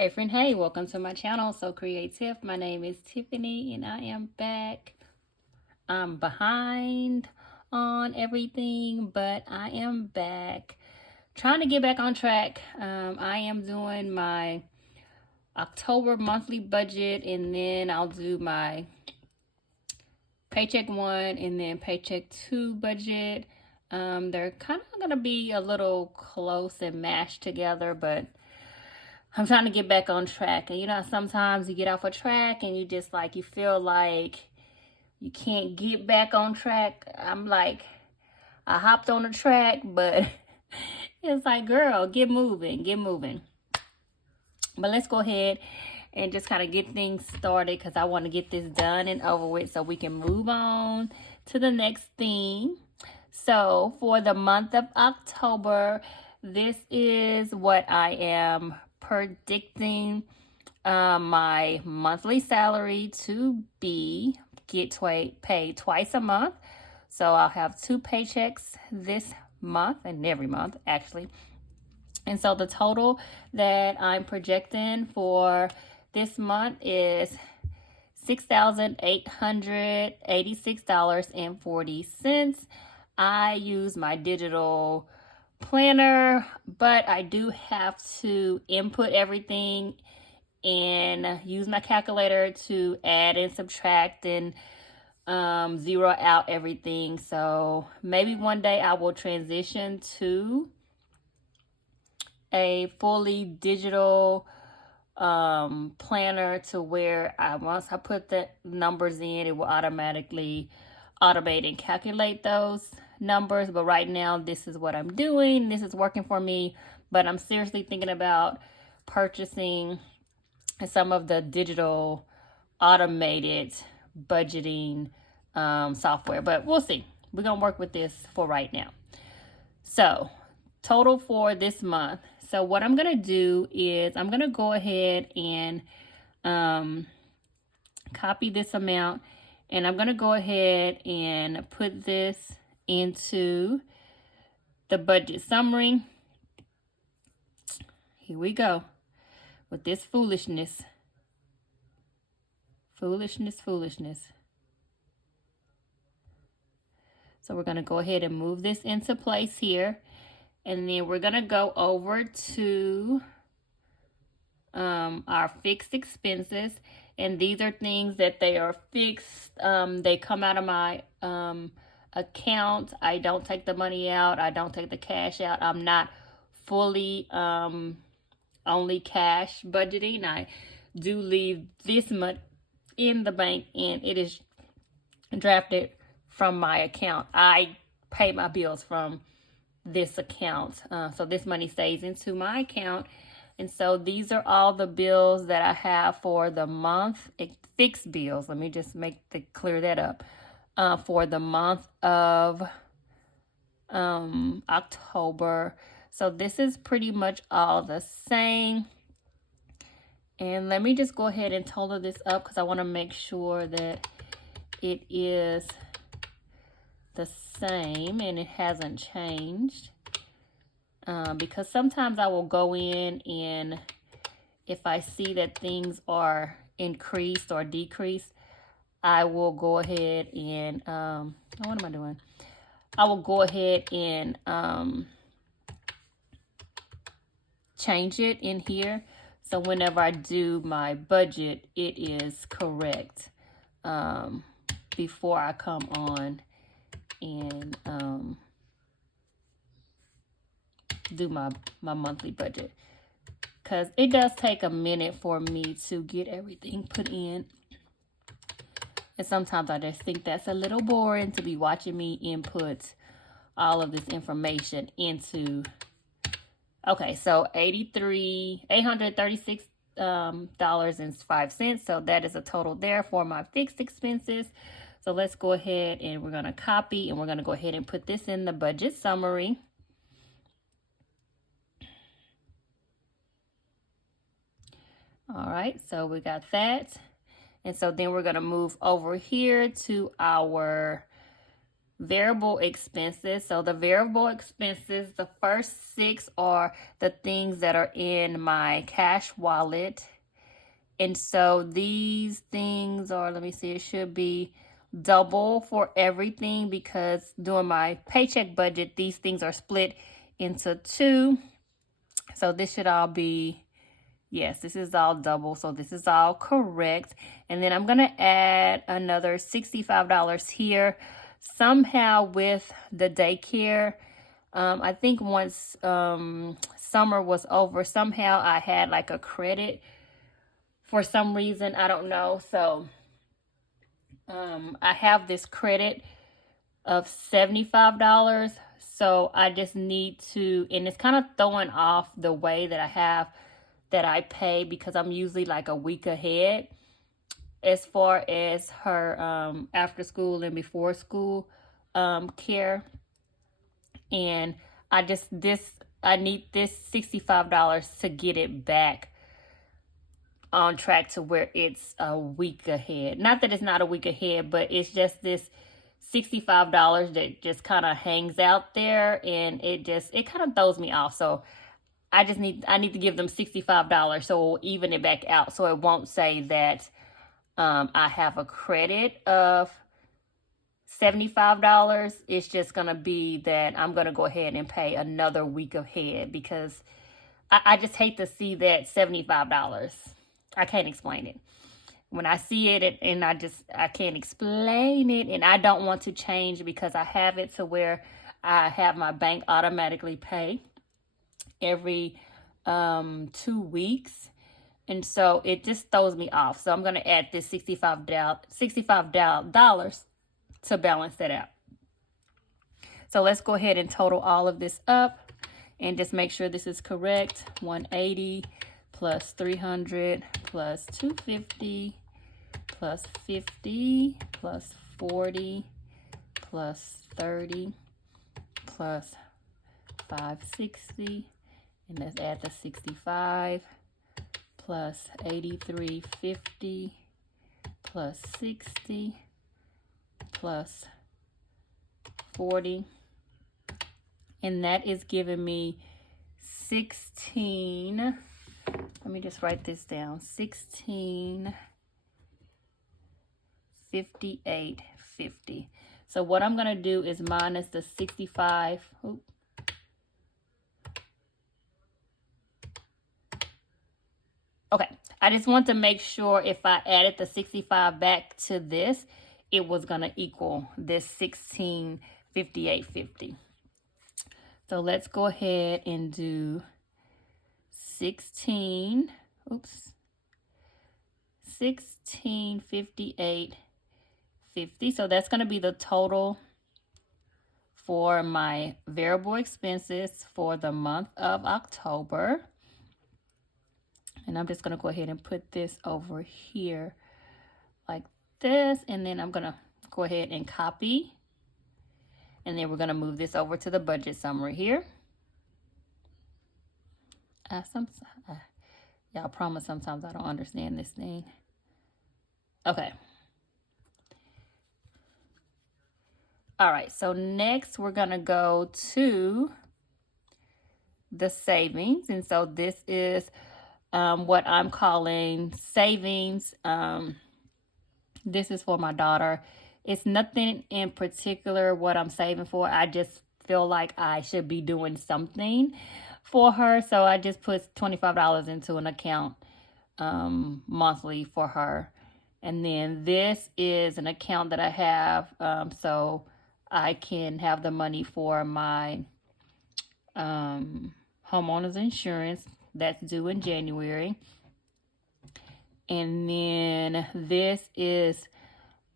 Hey friend, hey, welcome to my channel, So Creative. My name is Tiffany and I am back. I'm behind on everything, but I am back. Trying to get back on track. I am doing my October monthly budget and then I'll do my paycheck 1 and then paycheck 2 budget. They're kind of going to be a little close and mashed together, but I'm trying to get back on track. And you know, sometimes you get off a track and you just like, you feel like you can't get back on track. I'm like, I hopped on the track, but it's like, girl, get moving, get moving. But let's go ahead and just kind of get things started because I want to get this done and over with so we can move on to the next thing. So for the month of October, this is what I am predicting my monthly salary to be. Get paid twice a month. So I'll have 2 paychecks this month and every month actually. And so the total that I'm projecting for this month is $6,886.40. I use my digital planner, but I do have to input everything and use my calculator to add and subtract and zero out everything. So maybe one day I will transition to a fully digital planner to where once I put the numbers in, it will automatically automate and calculate those numbers. But right now, this is what I'm doing. This is working for me, but I'm seriously thinking about purchasing some of the digital automated budgeting software, but we'll see. We're gonna work with this for right now. So total for this month. So what I'm gonna do is I'm gonna go ahead and copy this amount, and I'm gonna go ahead and put this into the budget summary. Here we go with this foolishness. Foolishness. So we're going to go ahead and move this into place here. And then we're going to go over to our fixed expenses. And these are things that they are fixed. They come out of my account. I don't take the money out. I don't take the cash out. I'm not fully only cash budgeting. I do leave this much in the bank and it is drafted from my account. I pay my bills from this account. So this money stays into my account. And so these are all the bills that I have for the month. Fixed bills. Let me just clear that up. For the month of October. So this is pretty much all the same. And let me just go ahead and total this up because I want to make sure that it is the same and it hasn't changed. Because sometimes I will go in and if I see that things are increased or decreased, I will go ahead and, what am I doing? I will go ahead and change it in here. So whenever I do my budget, it is correct before I come on and do my monthly budget. Because it does take a minute for me to get everything put in. And sometimes I just think that's a little boring to be watching me input all of this information into. Okay, so $836.05. So that is a total there for my fixed expenses. So let's go ahead and we're going to copy and we're going to go ahead and put this in the budget summary. All right, so we got that. And so then we're going to move over here to our variable expenses. So the variable expenses, the first 6 are the things that are in my cash wallet. And so these things are, let me see, it should be double for everything because doing my paycheck budget, these things are split into 2. So this should all be, yes, this is all double. So this is all correct. And then I'm going to add another $65 here. Somehow with the daycare, I think once summer was over, somehow I had like a credit for some reason. I don't know. So I have this credit of $75. So I just need to, and it's kind of throwing off the way that I pay because I'm usually like a week ahead as far as her after school and before school care. And I need this $65 to get it back on track to where it's a week ahead. Not that it's not a week ahead, but it's just this $65 that just kind of hangs out there, and it kind of throws me off. So I need to give them $65 so we'll even it back out, so it won't say that I have a credit of $75. It's just gonna be that I'm gonna go ahead and pay another week ahead because I just hate to see that $75. I can't explain it. When I see it and I can't explain it, and I don't want to change because I have it to where I have my bank automatically pay every 2 weeks. And so it just throws me off. So I'm going to add this $65 to balance that out. So let's go ahead and total all of this up and just make sure this is correct. 180 plus 300 plus 250 plus 50 plus 40 plus 30 plus 560. And let's add the 65 plus 8350 plus 60 plus 40. And that is giving me 16. Let me just write this down. 1658.50. So what I'm going to do is minus the 65. Oops. Okay, I just want to make sure if I added the 65 back to this, it was going to equal this 1658.50. So let's go ahead and do 1658.50. So that's going to be the total for my variable expenses for the month of October. And I'm just going to go ahead and put this over here like this. And then I'm going to go ahead and copy. And then we're going to move this over to the budget summary here. Y'all promise sometimes I don't understand this thing. Okay. All right. So next we're going to go to the savings. And so this is what I'm calling savings. This is for my daughter. It's nothing in particular what I'm saving for. I just feel like I should be doing something for her. So I just put $25 into an account monthly for her. And then this is an account that I have so I can have the money for my homeowner's insurance that's due in January. And then this is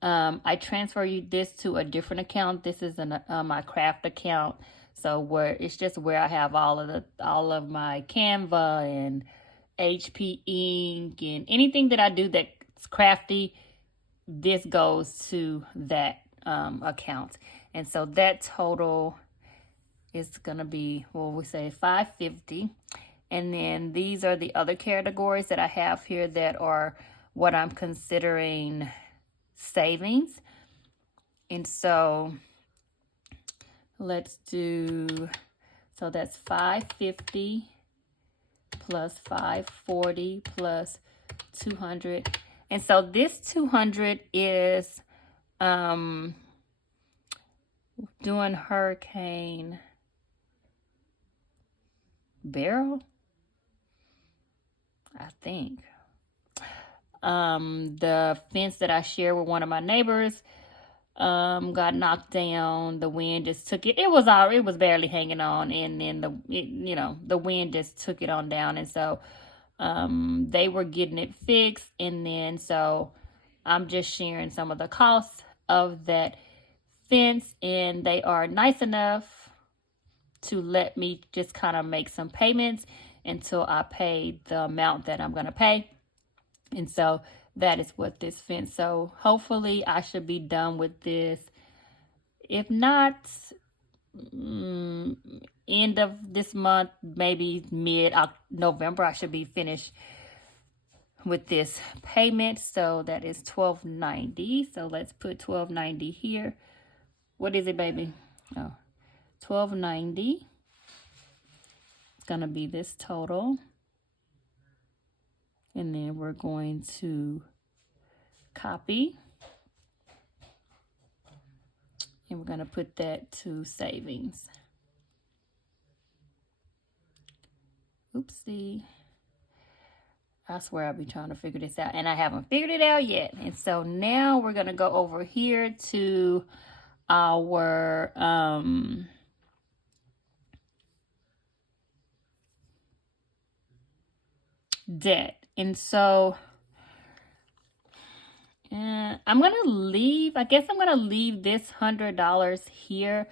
I transfer this to a different account. This is my craft account. So where it's just where I have all of my Canva and HP ink and anything that I do that's crafty, this goes to that account. And so that total is gonna be, well, we say $550. And then these are the other categories that I have here that are what I'm considering savings. And so let's do, so that's 550 plus 540 plus 200. And so this 200 is doing Hurricane Beryl, I think. The fence that I share with one of my neighbors got knocked down. The wind just took it. It was barely hanging on, and then the wind just took it on down. And so they were getting it fixed, and then so I'm just sharing some of the costs of that fence, and they are nice enough to let me just kind of make some payments until I pay the amount that I'm going to pay. And so that is what this fence. So hopefully I should be done with this. If not, end of this month, maybe mid-November, I should be finished with this payment. So that is $1,290. So let's put $1,290 here. What is it, baby? Oh, $1,290. It's gonna be this total. And then we're going to copy. And we're gonna put that to savings. Oopsie. I swear I'll be trying to figure this out, and I haven't figured it out yet. And so now we're gonna go over here to our debt. And so I'm gonna leave, I guess I'm gonna leave this $100 here.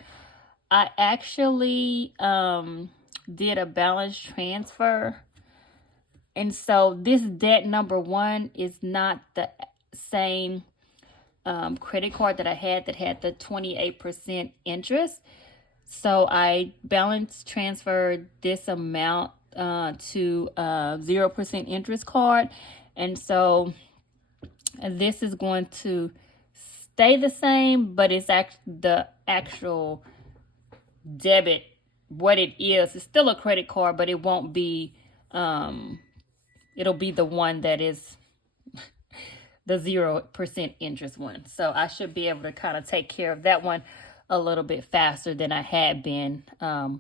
I actually did a balance transfer. And so this debt number one is not the same credit card that I had that had the 28% interest. So I balance transferred this amount to 0% interest card. And so this is going to stay the same, but it's the actual debit, what it is. It's still a credit card, but it won't be, it'll be the one that is the 0% interest one. So I should be able to kind of take care of that one a little bit faster than I had been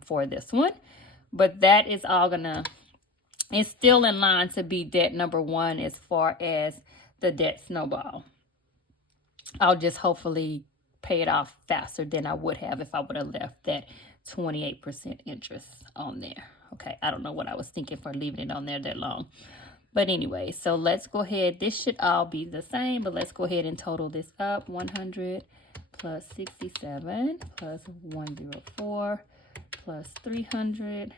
for this one. But that is all gonna, it's still in line to be debt number one as far as the debt snowball. I'll just hopefully pay it off faster than I would have if I would have left that 28% interest on there. Okay, I don't know what I was thinking for leaving it on there that long. But anyway, so let's go ahead. This should all be the same, but let's go ahead and total this up. 100 plus 67 plus 104 plus 300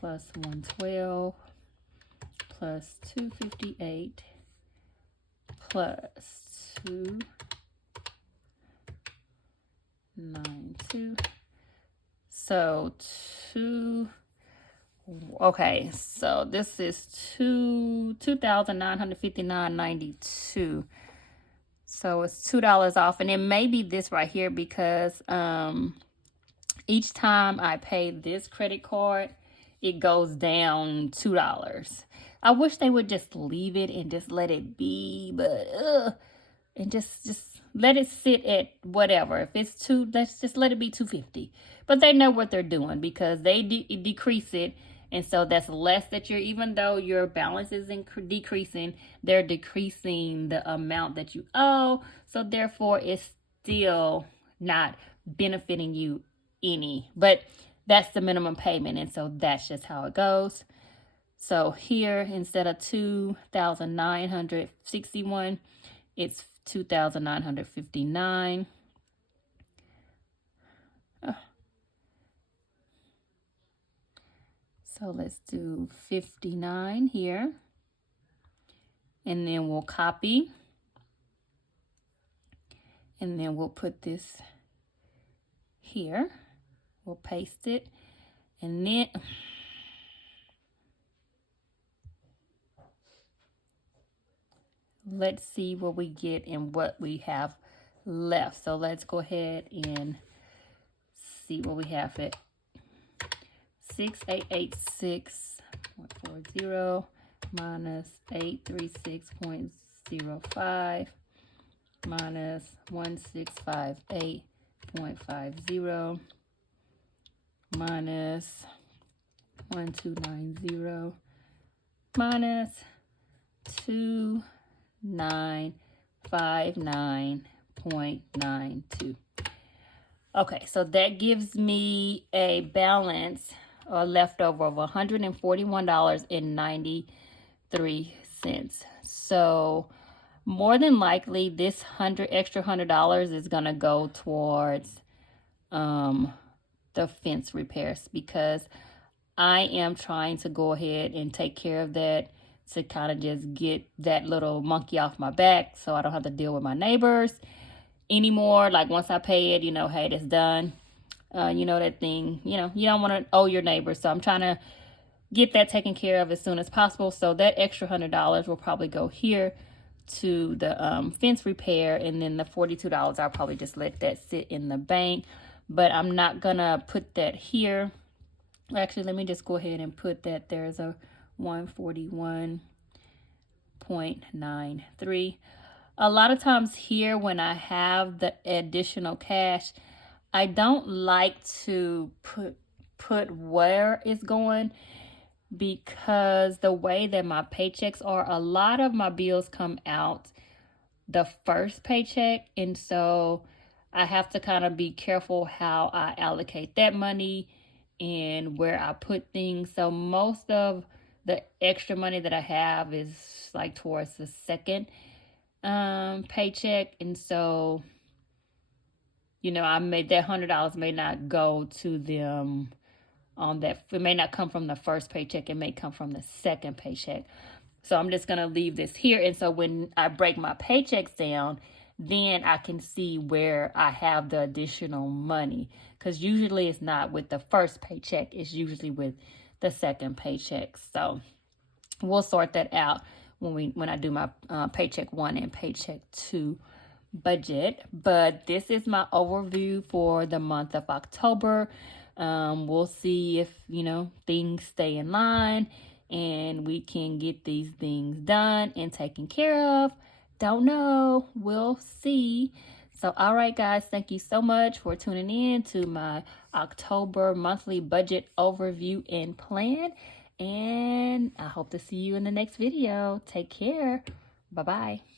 plus 112 plus 258 plus 292. So okay, so this is $2,959.92. So it's $2 off, and it may be this right here because each time I pay this credit card, it goes down $2. I wish they would just leave it and just let it be, but and just let it sit at whatever. If it's let's just let it be $2.50. But they know what they're doing because they decrease it, and so that's less that you're, even though your balance is decreasing, they're decreasing the amount that you owe. So therefore, it's still not benefiting you any. But that's the minimum payment, and so that's just how it goes. So here, instead of 2,961, it's 2,959. So let's do 59 here. And then we'll copy. And then we'll put this here. We'll paste it. And then let's see what we get and what we have left. So let's go ahead and see what we have it. 6886.40 minus 836.05 minus 1658.50 minus 1290 minus 2959.92. Okay, so that gives me a balance or leftover of $141.93. So more than likely this extra $100 is gonna go towards the fence repairs, because I am trying to go ahead and take care of that to kind of just get that little monkey off my back so I don't have to deal with my neighbors anymore. Like once I pay it, you know, hey, it's done. You know, that thing, you know, you don't want to owe your neighbors. So I'm trying to get that taken care of as soon as possible. So that extra $100 will probably go here to the fence repair, and then the $42 I'll probably just let that sit in the bank. But I'm not gonna put that here. Actually, let me just go ahead and put that there's a 141.93. A lot of times here when I have the additional cash, I don't like to put where it's going, because the way that my paychecks are, a lot of my bills come out the first paycheck, and so I have to kind of be careful how I allocate that money and where I put things. So most of the extra money that I have is like towards the second paycheck, and so you know, I made that $100 may not go to them on that. It may not come from the first paycheck. It may come from the second paycheck. So I'm just going to leave this here. And so when I break my paychecks down, then I can see where I have the additional money. Because usually it's not with the first paycheck. It's usually with the second paycheck. So we'll sort that out when I do my paycheck 1 and paycheck 2 budget. But this is my overview for the month of October. We'll see if, you know, things stay in line and we can get these things done and taken care of. Don't know. We'll see. So, all right, guys, thank you so much for tuning in to my October monthly budget overview and plan. And I hope to see you in the next video. Take care. Bye-bye.